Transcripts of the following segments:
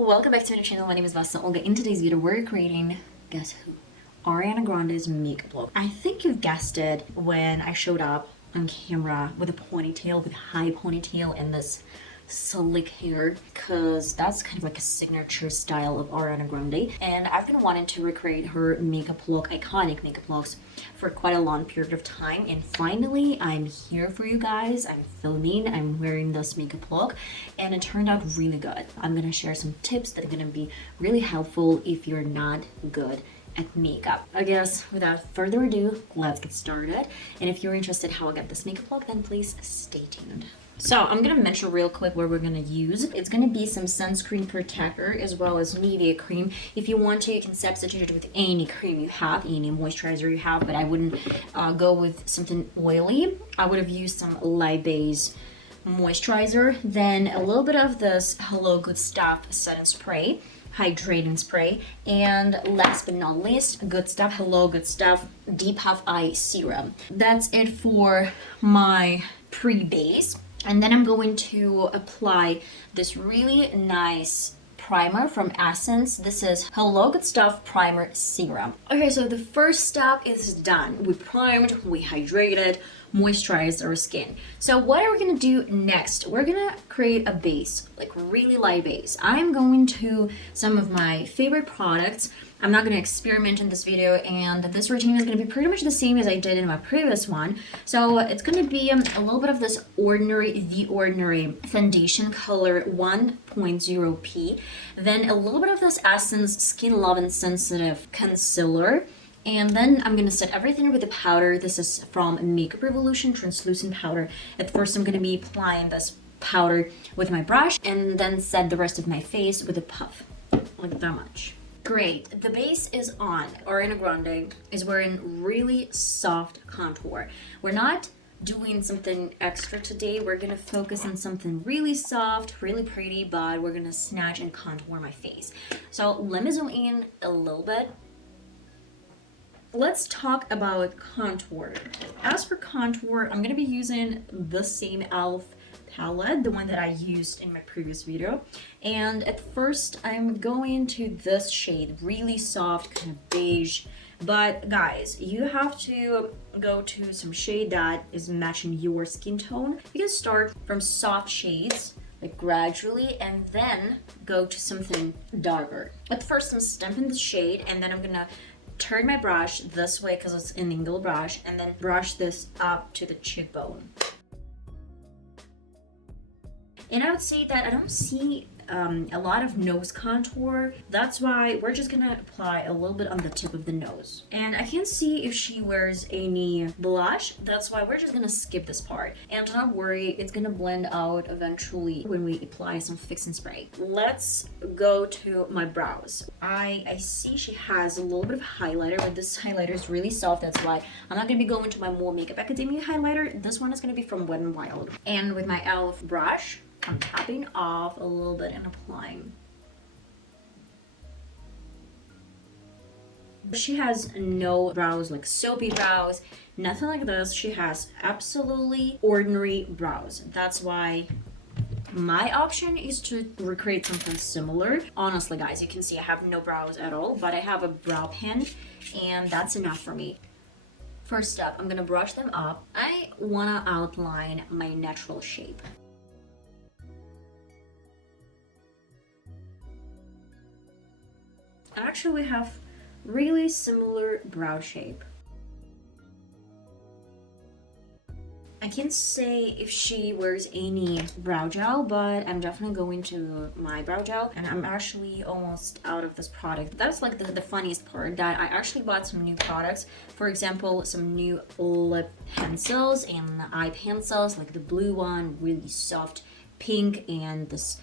Welcome back to my channel. My name is VassaOlga. In today's video, we're creating, guess who? Ariana Grande's makeup look. I think you've guessed it when I showed up on camera with a ponytail, with a high ponytail and this slick hair, because that's kind of like a signature style of Ariana Grande, and I've been wanting to recreate her makeup look, iconic makeup looks, for quite a long period of time, and finally I'm here for you guys. I'm filming, I'm wearing this makeup look, and it turned out really good. I'm gonna share some tips that are gonna be really helpful if you're not good at makeup. I guess without further ado, let's get started. And if you're interested how I get this makeup look, then please stay tuned. So I'm gonna mention real quick what we're gonna use. It's gonna be some sunscreen protector as well as Nivea cream. If you want to, you can substitute it with any cream you have, any moisturizer you have, but I wouldn't go with something oily. I would have used some light base moisturizer, then a little bit of this Hello Good Stuff setting spray, hydrating spray, and last but not least, Good Stuff, Hello Good Stuff Depuff Eye Serum. That's it for my pre-base. And then I'm going to apply this really nice primer from Essence. This is Hello Good Stuff Primer Serum. Okay, so the first step is done. We primed, we hydrated, moisturized our skin. So what are we gonna do next? We're gonna create a base, like really light base. I'm going to some of my favorite products. I'm not going to experiment in this video, and this routine is going to be pretty much the same as I did in my previous one. So it's going to be a little bit of this The Ordinary foundation color 1.0p, then a little bit of this Essence Skin Lovin Sensitive concealer, and then I'm going to set everything with the powder. This is from Makeup Revolution translucent powder. At first I'm going to be applying this powder with my brush and then set the rest of my face with a puff, like that much. Great, the base is on. Ariana Grande is wearing really soft contour. We're not doing something extra today. We're gonna focus on something really soft, really pretty, but we're gonna snatch and contour my face. So let me zoom in a little bit. Let's talk about contour. As for contour, I'm gonna be using the same e.l.f. palette, the one that I used in my previous video, and at first I'm going to this shade, really soft, kind of beige, but guys, you have to go to some shade that is matching your skin tone. You can start from soft shades, like gradually, and then go to something darker. At first I'm stamping the shade, and then I'm gonna turn my brush this way because it's an angle brush, and then brush this up to the cheekbone. And I would say that I don't see a lot of nose contour. That's why we're just gonna apply a little bit on the tip of the nose. And I can't see if she wears any blush. That's why we're just gonna skip this part. And do not worry, it's gonna blend out eventually when we apply some fixing spray. Let's go to my brows. I see she has a little bit of highlighter, but this highlighter is really soft. That's why I'm not gonna be going to my more Makeup Academia highlighter. This one is gonna be from Wet n Wild. And with my e.l.f. brush, I'm tapping off a little bit and applying. She has no brows, like soapy brows, nothing like this. She has absolutely ordinary brows. That's why my option is to recreate something similar. Honestly, guys, you can see I have no brows at all, but I have a brow pen, and that's enough for me. First up, I'm gonna brush them up. I wanna outline my natural shape. Actually, we have really similar brow shape. I can't say if she wears any brow gel, but I'm definitely going to my brow gel, and I'm actually almost out of this product. That's like the funniest part, that I actually bought some new products. For example, some new lip pencils and eye pencils, like the blue one, really soft pink, and this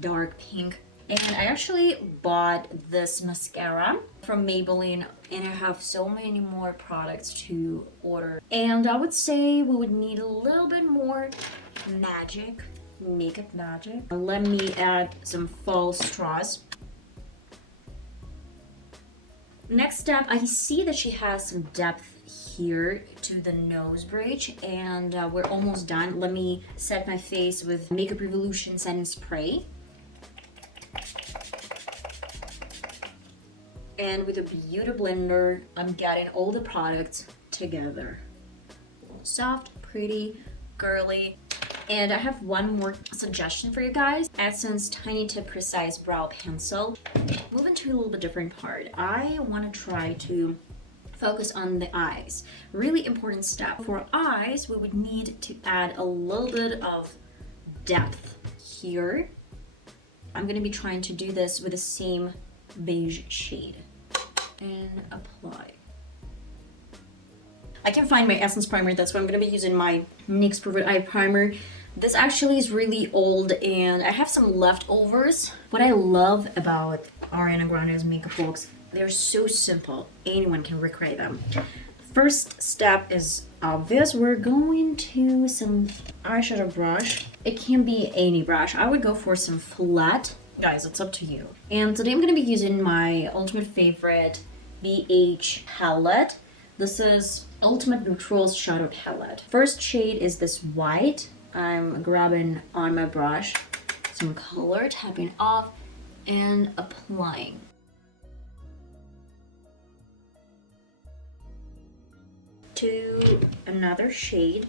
dark pink. And I actually bought this mascara from Maybelline, and I have so many more products to order. And I would say we would need a little bit more magic, makeup magic. Let me add some false straws. Next step, I see that she has some depth here to the nose bridge, and we're almost done. Let me set my face with Makeup Revolution setting spray. And with a beauty blender, I'm getting all the products together. Soft, pretty, girly. And I have one more suggestion for you guys. Essence Tiny Tip Precise Brow Pencil. Moving to a little bit different part. I want to try to focus on the eyes. Really important step. For eyes, we would need to add a little bit of depth here. I'm going to be trying to do this with the same beige shade. And apply. I can find my Essence primer, that's why I'm going to be using my NYX Proof It Eye Primer. This actually is really old and I have some leftovers. What I love about Ariana Grande's makeup looks, they're so simple. Anyone can recreate them. First step is obvious. We're going to some eyeshadow brush. It can be any brush. I would go for some flat. Guys, it's up to you. And today I'm going to be using my ultimate favorite BH palette. This is Ultimate Neutrals Shadow Palette. First shade is this white. I'm grabbing on my brush some color, tapping off, and applying. To another shade.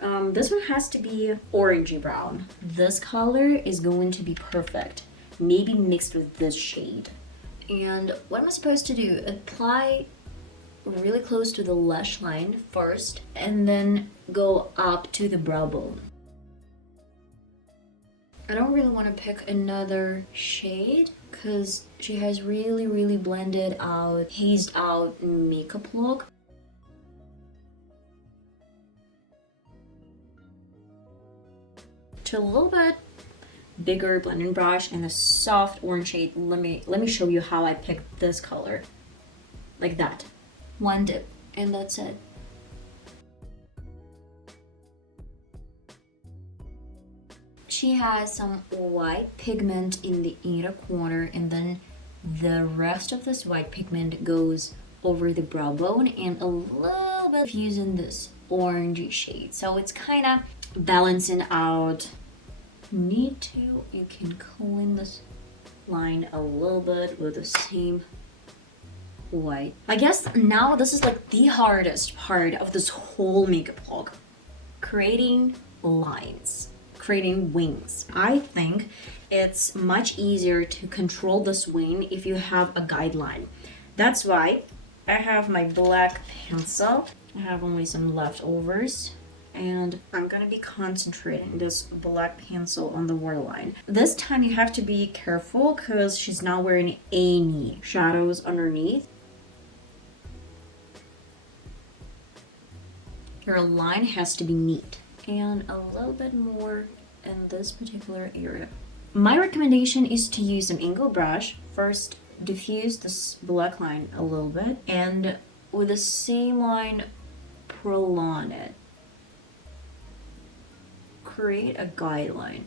This one has to be orangey brown. This color is going to be perfect. Maybe mixed with this shade. And what am I supposed to do? Apply really close to the lash line first and then go up to the brow bone. I don't really want to pick another shade because she has really blended out, hazed out makeup look. To a little bit bigger blending brush and a soft orange shade. Let me show you how I picked this color. Like that. One dip and that's it. She has some white pigment in the inner corner and then the rest of this white pigment goes over the brow bone and a little bit using this orangey shade. So it's kind of balancing out. You can clean this line a little bit with the same white. I guess now this is like the hardest part of this whole makeup look. Creating lines, creating wings. I think it's much easier to control this wing if you have a guideline. That's why I have my black pencil. I have only some leftovers. And I'm gonna be concentrating this black pencil on the waterline. This time you have to be careful because she's not wearing any shadows underneath. Your line has to be neat. And a little bit more in this particular area. My recommendation is to use an angled brush. First, diffuse this black line a little bit and with the same line, prolong it. Create a guideline.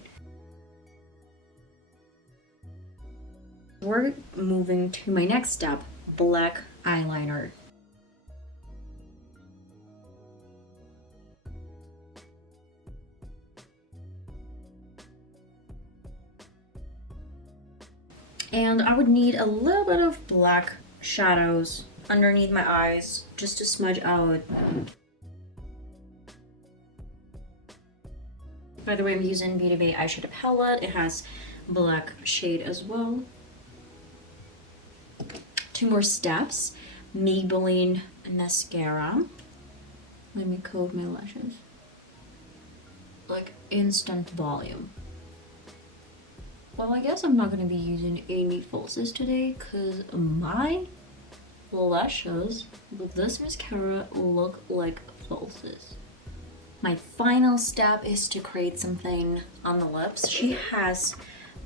We're moving to my next step, black eyeliner. And I would need a little bit of black shadows underneath my eyes just to smudge out. By the way, I'm using Beauty Bay eyeshadow palette. It has black shade as well. 2 more steps. Maybelline mascara. Let me coat my lashes. Like instant volume. Well, I guess I'm not going to be using any falsies today because my lashes with this mascara look like falsies. My final step is to create something on the lips. She has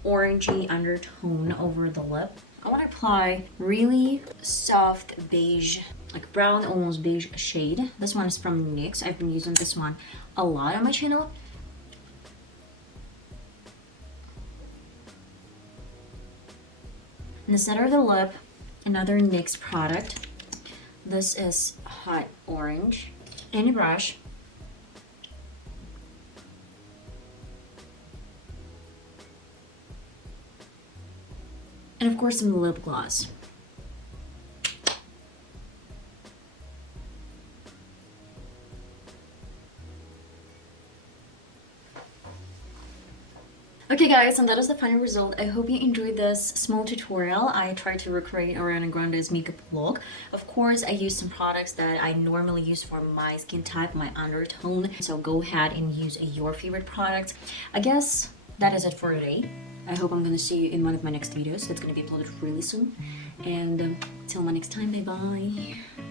orangey undertone over the lip. I want to apply really soft beige, like brown, almost beige shade. This one is from NYX. I've been using this one a lot on my channel. In the center of the lip, another NYX product. This is Hot Orange. Any brush. And of course some lip gloss. Okay guys, and that is the final result. I hope you enjoyed this small tutorial. I tried to recreate Ariana Grande's makeup look. Of course, I used some products that I normally use for my skin type, my undertone. So go ahead and use your favorite products. I guess that is it for today. I hope I'm gonna see you in one of my next videos that's gonna be uploaded really soon. And till my next time, bye bye.